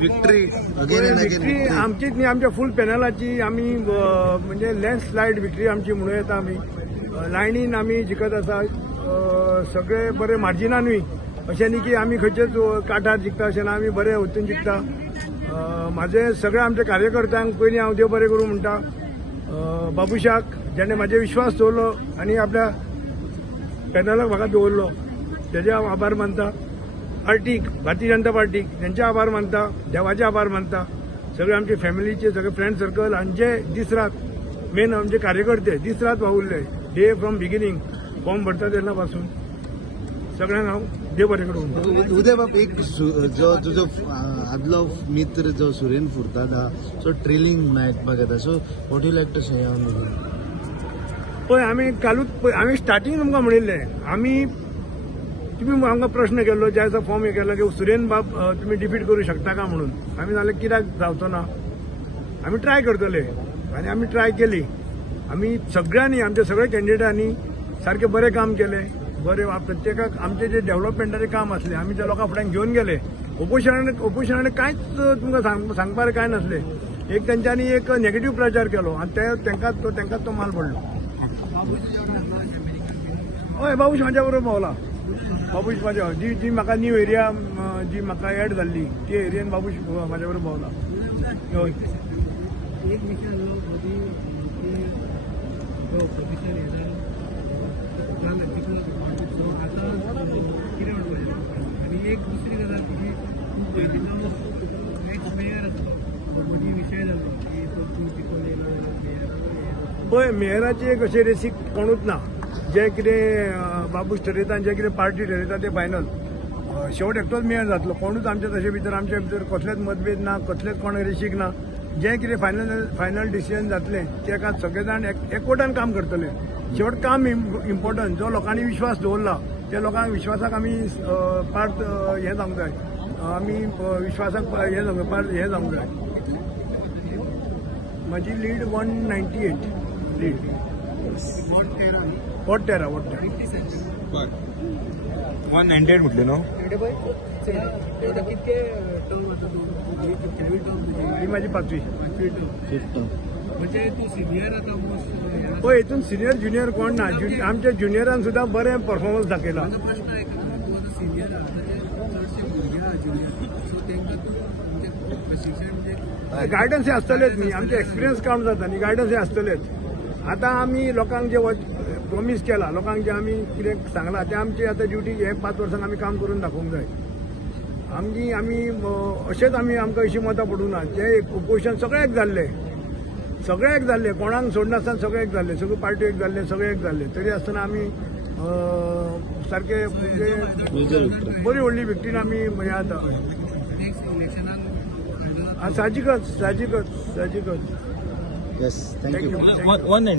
Victory again and again victory आमचीच न्ही, आमच्या फुल पॅनलाची आमी म्हणजे लँडस्लायड विक्ट्री आमची म्हणूं येता आमी. लायनीन आमी जिखत आसा, सगळे बरे मार्जिनानूय. अशें न्ही की आमी खंयचेच काठार जिखता अशें ना, आमी बरे वचून जिखता. म्हाजे सगळे आमच्या कार्यकर्त्यांक पयलीं हांव देव बरें करूं म्हणटा. बाबुशाक जेणे म्हाजे विश्वास दवरलो आनी आपल्या पॅनलाक म्हाका दवरलो, तेजे हांव आभार मानता. पार्टीक, भारतीय जनता पार्टीक तेंचे आभार मानता, देवाचे आभार मानता. सगळे आमचे फॅमिलीचे सगळे फ्रेंड सर्कल आनी जे दीस रात मेन आमचे कार्यकर्ते दीस रात वावुरले डे फ्रॉम बिगिनींग फॉर्म भरता तेन्ना पासून. सगळ्यांक हांव देव बरें करूं. उदय बाब, एक जो तुजो आदलो मित्र जो सुरेन फुर्ताद आहा, सो ट्रेलिंग आयकपाक येता, so what you like to say on पळय आमी कालूच आमी स्टार्टींग तुमकां म्हणिल्लें, आमी तुमी आमकां प्रश्न केल्लो ज्या दिसा फॉर्म हे केलो की सुरेन बाब तुमी डिफीट करूं शकता का म्हणून. आमी जाल्यार कित्याक जावचो ना, आमी ट्राय करतले आनी आमी ट्राय केली. आमी सगळ्यांनी आमच्या सगळ्या कॅन्डिडेटांनी सारके बरें काम केलें. बरें प्रत्येकाक आमचे जे डेव्हलपमेंटाचे काम असले आमी त्या लोकां फुड्यान घेवन गेले. ओपोजिशनाने कांयच तुमकां सांगपाक काय नसले. एक तेंच्यांनी एक नेगेटीव प्रचार केलो आनी तेंकाच तो माल पडलो. हय, बाबूश म्हाज्या बरोबर भोंवला. बाबूश म्हाज्या जी म्हाका न्यू एरिया जी म्हाका एड जाल्ली ते एरियेन बाबूश म्हाज्या बरोबर भोंवला. हय, एक विषय आसलो मोदी प्रोफेसर जालो जिखलो, सो आतां कितें म्हणटा आनी एक दुसरी गजाल की पयलींचो नेक्स्ट मेयर आसलो मोदी विशय जालो की तो तूं जिखून येयलो मेयर. पळय मेयराची एक अशें रेसीक कोणूच ना. जे कितें बाबूश ठरयता आनी जे कितें पार्टी ठरयता ते फायनल. शेवट एकटोच मेयर जातलो. कोणूच आमच्या तशे भितर आमच्या भितर कसलेच मतभेद ना, कसलेच कोण रेशीक ना. जे कितें फायनल डिसिजन जातलें तेका सगळे जाण एकवटान काम करतले. शेवट काम इम्पॉर्टंट. जो लोकांनी विश्वास दवरला त्या लोकांक विश्वासाक आमी पार्ट हें जावंक जाय. आमी विश्वासाक हें जावंक जाय. म्हाजी लीड 198 लीड. वॉट टेरा 198 म्हटले न्हू. कितके टर्म आसा तूं? ही म्हाजी 5वी टर्म. म्हणजे तूं सिनियर आतां मोस्ट. पळय हितून सिनियर ज्युनियर कोण ना. आमच्या ज्युनियरान सुद्दां बरें परफॉर्मन्स दाखयला. माझा प्रश्न आहे का, तू आता सिनियर आहा चडशे भुरगे आहा ज्युनियर, सो तेंकां तूं म्हणजे प्रशिक्षण म्हणजे गायडन्स हे आसतलेच न्ही. आमचे एक्सपिरियन्स काउंट जाता न्ही, गायडन्स हे आसतलेच. आतां आमी लोकांक जे प्रॉमीस केला, लोकांक जे आमी कितें सांगला ते आमची आतां ड्युटी हे 5 वर्सांक आमी काम करून दाखोवंक जाय. आमी अशेंच आमकां अशी मतां पडूं ना. जे ओपोजिशन सगळ्याक जाल्ले, कोणाक सोडनासतना सगळे एक जाल्ले, सगळे पार्टी एक जाल्ले, सगळे एक जाल्ले. तरी आसतना आमी सारखे म्हणजे बरी व्हडली विक्ट्रीन आमी हें जाता. नेक्स्ट इलेक्शनाक साहजिकच. Yes, thank you. थँक्यू.